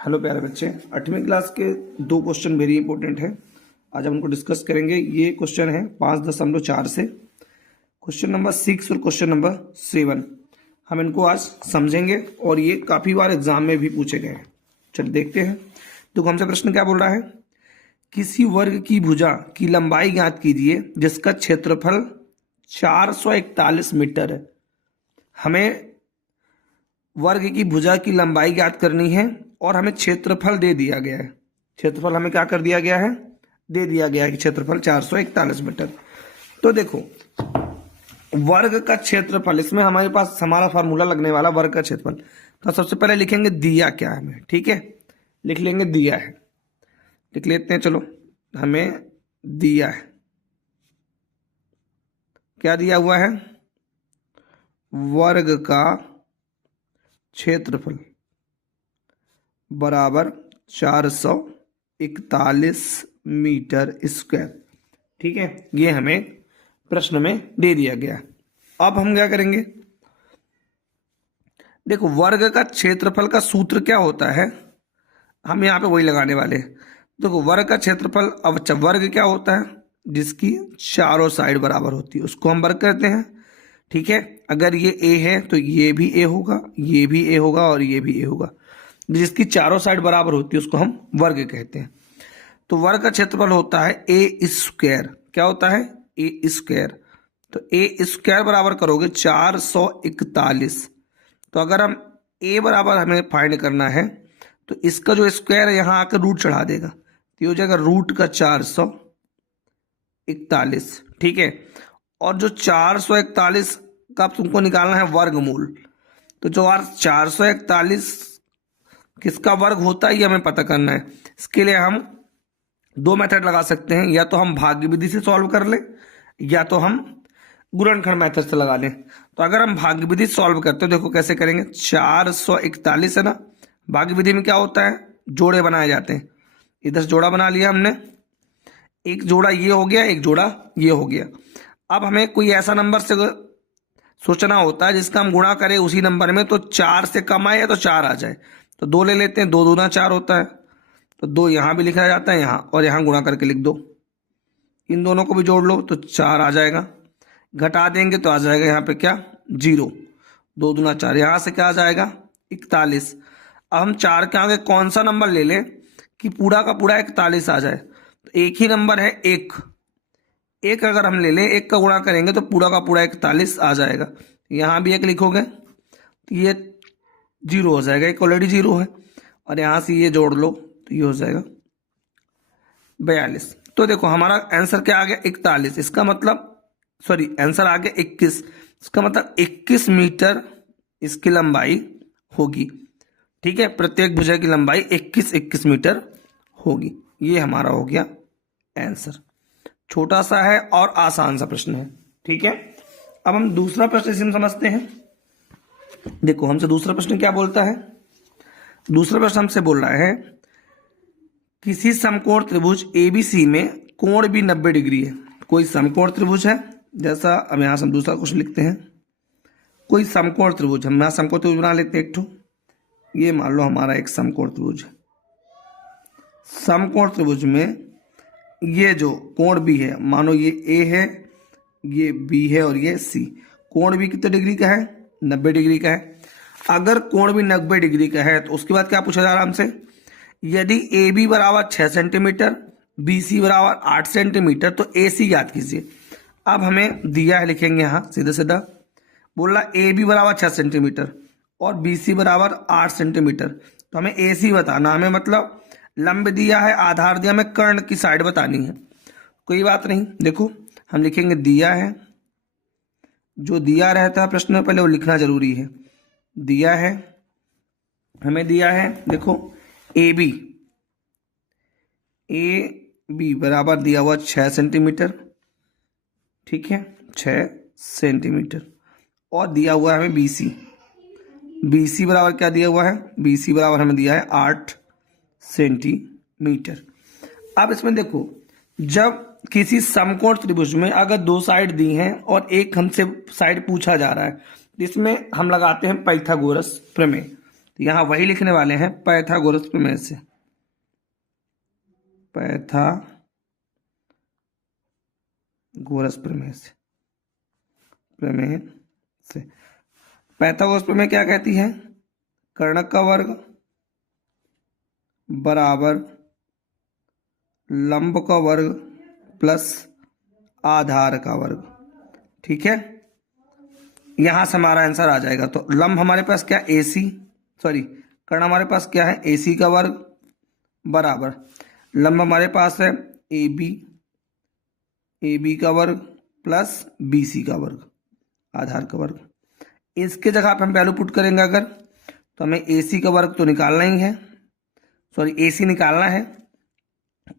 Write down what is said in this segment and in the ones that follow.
Hello प्यारे बच्चे, 8वीं क्लास के दो क्वेश्चन वेरी इंपॉर्टेंट है। आज हम उनको डिस्कस करेंगे। ये क्वेश्चन है 5.4 से क्वेश्चन नंबर 6 और क्वेश्चन नंबर 7। हम इनको आज समझेंगे और ये काफ़ी बार एग्जाम में भी पूछे गए हैं। चलिए देखते हैं। तो हमसे प्रश्न क्या बोल रहा है, किसी वर्ग की भुजा की लंबाई ज्ञात कीजिए जिसका क्षेत्रफल 441 मीटर है। हमें वर्ग की भुजा की लंबाई ज्ञात करनी है और हमें क्षेत्रफल दे दिया गया है। क्षेत्रफल हमें क्या कर दिया गया है, दे दिया गया है कि क्षेत्रफल 441 मीटर। तो देखो वर्ग का क्षेत्रफल, इसमें हमारे पास हमारा फार्मूला लगने वाला वर्ग का क्षेत्रफल। तो सबसे पहले लिखेंगे दिया क्या है हमें, ठीक है, लिख लेंगे दिया है, लिख लेते हैं। चलो हमें दिया है, क्या दिया हुआ है, वर्ग का क्षेत्रफल बराबर 441 मीटर स्क्वायर। ठीक है, ये हमें प्रश्न में दे दिया गया। अब हम क्या करेंगे, देखो वर्ग का क्षेत्रफल का सूत्र क्या होता है, हम यहां पे वही लगाने वाले हैं। देखो वर्ग का क्षेत्रफल, अब वर्ग क्या होता है, जिसकी चारों साइड बराबर होती है उसको हम वर्ग कहते हैं। ठीक है, अगर ये ए है तो ये भी ए होगा, ये भी ए होगा और ये भी ए होगा। जिसकी चारों साइड बराबर होती है उसको हम वर्ग कहते हैं। तो वर्ग का क्षेत्रफल होता है ए स्क्वायर। क्या होता है, ए स्क्वायर। तो ए स्क्वायर बराबर करोगे 441। तो अगर हम ए बराबर हमें फाइंड करना है तो इसका जो स्क्वायर है यहां आकर रूट चढ़ा देगा, तो ये हो जाएगा रूट का 441। ठीक है, और जो 441 का तुमको निकालना है वर्गमूल। तो जो 441 किसका वर्ग होता है ये हमें पता करना है। इसके लिए हम दो मेथड लगा सकते हैं, या तो हम भाग्य विधि से सॉल्व कर लें या तो हम गुणनखंड मेथड से लगा लें। तो अगर हम भाग्य विधि सॉल्व करते हैं, देखो कैसे करेंगे, 441 है ना, भाग्य विधि में क्या होता है, जोड़े बनाए जाते हैं। इधर जोड़ा बना लिया हमने, एक जोड़ा ये हो गया, एक जोड़ा ये हो गया। अब हमें कोई ऐसा नंबर से सोचना होता है जिसका हम गुणा करें उसी नंबर में, तो 4 से कम आए या तो 4 आ जाए। तो 2 ले लेते हैं, 2 दूना 4 होता है, तो 2 यहां भी लिखा जाता है, यहां और यहां गुणा करके लिख दो। इन दोनों को भी जोड़ लो तो 4 आ जाएगा, घटा देंगे तो आ जाएगा यहाँ पे क्या, 0। 2 दूना 4, यहां से क्या आ जाएगा 41। अब हम 4 के आगे कौन सा नंबर ले लें कि पूरा का पूरा 41 आ जाए। तो एक ही नंबर है एक अगर हम ले लें, एक का गुणा करेंगे तो पूरा का पूरा 41 आ जाएगा। यहां भी एक लिखोगे तो ये 0 हो जाएगा, एक ऑलरेडी 0 है, और यहां से ये जोड़ लो तो ये हो जाएगा 42। तो देखो हमारा आंसर क्या आ गया, 41। इसका मतलब आंसर आ गया 21। इसका मतलब 21 मीटर इसकी लंबाई होगी। ठीक है, प्रत्येक भुजा की लंबाई 21 मीटर होगी। ये हमारा हो गया आंसर। छोटा सा है और आसान सा प्रश्न है। ठीक है, अब हम दूसरा प्रश्न इसे समझते हैं। देखो हमसे दूसरा प्रश्न क्या बोलता है, दूसरा प्रश्न हमसे बोल रहा है किसी समकोण त्रिभुज एबीसी में कोण भी 90 डिग्री है। कोई समकोण त्रिभुज है, जैसा अब यहां से हम दूसरा क्वेश्चन लिखते हैं। कोई समकोण त्रिभुज, हम यहां समकोण त्रिभुज बना लेते हैं एक ठो। ये मान लो हमारा एक समकोण त्रिभुज है। समकोण त्रिभुज में ये जो कोण भी है, मानो ये ए है, ये बी है और ये सी। कोण भी कितने डिग्री का है, 90 डिग्री का है। अगर कोण भी 90 डिग्री का है तो उसके बाद क्या पूछा जा रहा है हमसे, यदि ए बी बराबर 6 सेंटीमीटर, बी सी बराबर 8 सेंटीमीटर, तो ए सी याद कीजिए। अब हमें दिया है, लिखेंगे यहां सीधा सीधा, बोल रहा ए बी बराबर 6 सेंटीमीटर और बी सी बराबर 8 सेंटीमीटर। तो हमें ए सी बताना, हमें मतलब लंब दिया है, आधार दिया, हमें कर्ण की साइड बतानी है। कोई बात नहीं, देखो हम लिखेंगे दिया है, जो दिया रहता है प्रश्न में पहले वो लिखना जरूरी है। दिया है, हमें दिया है, देखो ए बी बराबर दिया हुआ 6 सेंटीमीटर। ठीक है, 6 सेंटीमीटर। और दिया हुआ है हमें बी सी बराबर क्या दिया हुआ है, बी सी बराबर हमें दिया है 8 सेंटीमीटर। अब इसमें देखो, जब किसी समकोण त्रिभुज में अगर 2 साइड दी हैं और एक हमसे साइड पूछा जा रहा है, इसमें हम लगाते हैं पाइथागोरस प्रमेय। तो यहां वही लिखने वाले हैं पाइथागोरस प्रमेय से। पाइथागोरस प्रमेय से पाइथागोरस प्रमेय क्या कहती है? कर्णक का वर्ग बराबर लंब का वर्ग प्लस आधार का वर्ग। ठीक है, यहां से हमारा आंसर आ जाएगा। तो लंब हमारे पास क्या, कर्ण हमारे पास क्या है, AC का वर्ग बराबर लंब हमारे पास है AB का वर्ग प्लस BC का वर्ग, आधार का वर्ग। इसके जगह पे हम वैल्यू पुट करेंगे अगर, तो हमें AC का वर्ग तो निकालना ही है, AC निकालना है।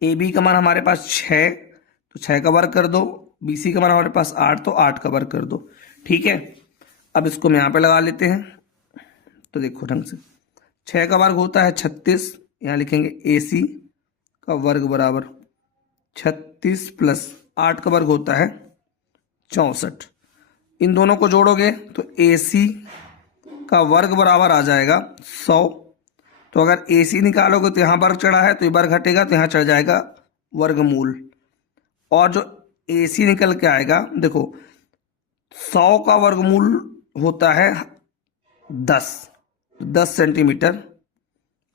AB का मान हमारे पास 6, तो 6 का वर्ग कर दो। BC का मान हमारे पास 8, तो 8 का वर्ग कर दो। ठीक है, अब इसको हम यहाँ पे लगा लेते हैं। तो देखो ढंग से, 6 का वर्ग होता है 36, यहाँ लिखेंगे AC का वर्ग बराबर 36 प्लस 8 का वर्ग होता है 64। इन दोनों को जोड़ोगे तो AC का वर्ग बराबर आ जाएगा 100। तो अगर AC निकालोगे तो यहाँ वर्ग चढ़ा है तो ये वर्ग घटेगा, तो यहाँ चढ़ जाएगा वर्गमूल। और जो AC निकल के आएगा, देखो 100 का वर्गमूल होता है 10 सेंटीमीटर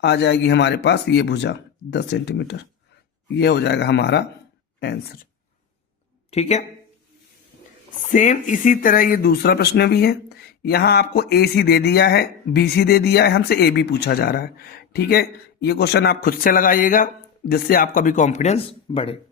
आ जाएगी हमारे पास ये भुजा 10 सेंटीमीटर। ये हो जाएगा हमारा आंसर। ठीक है, सेम इसी तरह ये दूसरा प्रश्न भी है। यहां आपको AC दे दिया है, BC दे दिया है, हमसे AB पूछा जा रहा है। ठीक है, ये क्वेश्चन आप खुद से लगाइएगा जिससे आपका भी कॉन्फिडेंस बढ़े।